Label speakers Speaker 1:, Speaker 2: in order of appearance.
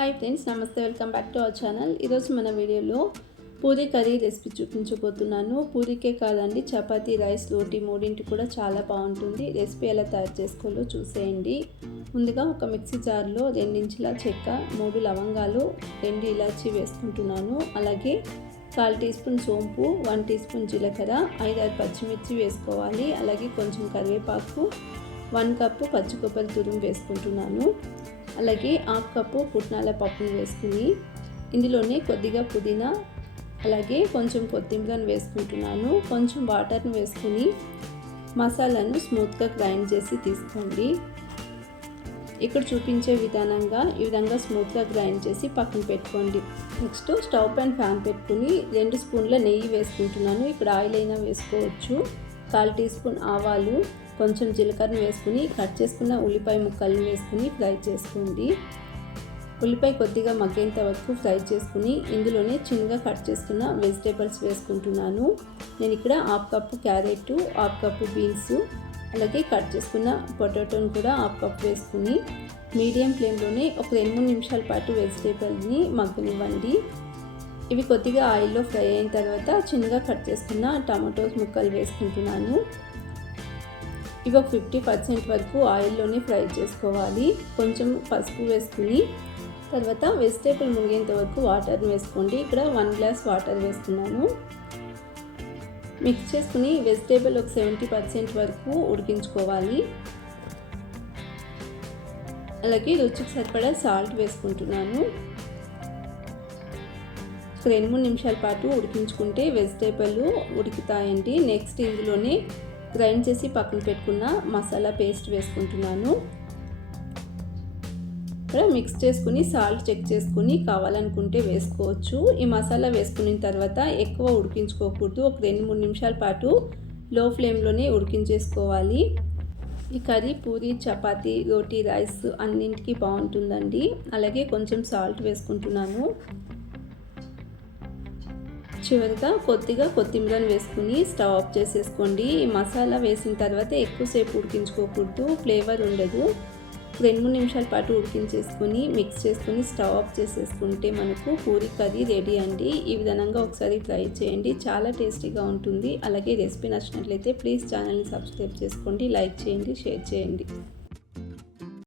Speaker 1: Hi friends నమస్తే welcome back to our channel ఈరోజు మన వీడియోలో పూరి కర్రీ రెసిపీ చూపించబోతున్నాను. పూరికే కాదండి చపాతీ రైస్ రోటీ మూడింటి కూడా చాలా బాగుంటుంది. రెసిపీ ఎలా తయారు చేసుకోవాలో చూసేయండి. ముందుగా ఒక మిక్సీ జార్లో రెండించుల చెక్క మూడు లవంగాలు రెండు ఇలాచి వేసుకుంటున్నాను. అలాగే కాల్ టీ స్పూన్ సోంపు వన్ టీ స్పూన్ జీలకర్ర ఐదారు పచ్చిమిర్చి వేసుకోవాలి. అలాగే కొంచెం కరివేపాకు వన్ కప్పు పచ్చి కొబ్బరి తురుము వేసుకుంటున్నాను. అలాగే హాఫ్ కప్పు పుట్నాల పప్పును వేసుకుని ఇందులోనే కొద్దిగా పుదీనా అలాగే కొంచెం కొత్తిమీరను వేసుకుంటున్నాను. కొంచెం వాటర్ని వేసుకుని మసాలాను స్మూత్గా గ్రైండ్ చేసి తీసుకోండి. ఇక్కడ చూపించే విధానంగా ఈ విధంగా స్మూత్గా గ్రైండ్ చేసి పక్కన పెట్టుకోండి. నెక్స్ట్ స్టవ్ పైన ఫ్యాన్ పెట్టుకుని రెండు స్పూన్ల నెయ్యి వేసుకుంటున్నాను. ఇక్కడ ఆయిల్ అయినా వేసుకోవచ్చు. కాల్ టీ స్పూన్ ఆవాలు కొంచెం జీలకర్ర వేసుకుని కట్ చేసుకున్న ఉల్లిపాయ ముక్కలను వేసుకుని ఫ్రై చేసుకోండి. ఉల్లిపాయ కొద్దిగా మగ్గేంత వరకు ఫ్రై చేసుకుని ఇందులోనే చిన్నగా కట్ చేసుకున్న వెజిటేబుల్స్ వేసుకుంటున్నాను. నేను ఇక్కడ half cup carrot half cup beans అలాగే కట్ చేసుకున్న పొటాటోని కూడా హాఫ్ కప్ వేసుకుని మీడియం ఫ్లేమ్లోనే ఒక రెండు మూడు నిమిషాల పాటు వెజిటేబుల్ని మగ్గనివ్వండి. ఇవి కొద్దిగా ఆయిల్లో ఫ్రై అయిన తర్వాత చిన్నగా కట్ చేసుకున్న టమాటోస్ ముక్కలు వేసుకుంటున్నాను. ఇవి ఒక ఫిఫ్టీ పర్సెంట్ వరకు ఆయిల్లోనే ఫ్రై చేసుకోవాలి. కొంచెం పసుపు వేసుకుని తర్వాత వెజిటేబుల్ మునిగేంత వరకు వాటర్ వేసుకోండి. ఇక్కడ వన్ గ్లాస్ వాటర్ వేస్తున్నాను. మిక్స్ చేసుకుని వెజిటేబుల్ ఒక సెవెంటీ పర్సెంట్ వరకు ఉడికించుకోవాలి. అలాగే రుచికి సరిపడా సాల్ట్ వేసుకుంటున్నాను. రెండు మూడు నిమిషాల పాటు ఉడికించుకుంటే వెజిటేబుల్ ఉడుకుతాయండి. నెక్స్ట్ ఇందులోనే గ్రైండ్ చేసి పక్కన పెట్టుకున్న మసాలా పేస్ట్ వేసుకుంటున్నాను. ఇక్కడ మిక్స్ చేసుకుని సాల్ట్ చెక్ చేసుకుని కావాలనుకుంటే వేసుకోవచ్చు. ఈ మసాలా వేసుకున్న తర్వాత ఎక్కువ ఉడికించుకోకూడదు. ఒక రెండు మూడు నిమిషాల పాటు లో ఫ్లేమ్లోనే ఉడికించేసుకోవాలి. ఈ కర్రీ పూరి చపాతీ రోటీ రైస్ అన్నింటికి బాగుంటుందండి. అలాగే కొంచెం సాల్ట్ వేసుకుంటున్నాను. చివరిగా కొద్దిగా కొత్తిమీరని వేసుకుని స్టవ్ ఆఫ్ చేసేసుకోండి. ఈ మసాలా వేసిన తర్వాత ఎక్కువసేపు ఉడికించుకోకూడదు ఫ్లేవర్ ఉండదు. రెండు మూడు నిమిషాల పాటు ఉడికించేసుకుని మిక్స్ చేసుకుని స్టవ్ ఆఫ్ చేసేసుకుంటే మనకు పూరి కర్రీ రెడీ అండి. ఈ విధంగా ఒకసారి ట్రై చేయండి. చాలా టేస్టీగా ఉంటుంది. అలాగే రెసిపీ నచ్చినట్లయితే ప్లీజ్ ఛానల్ని సబ్స్క్రైబ్ చేసుకోండి లైక్ చేయండి షేర్ చేయండి.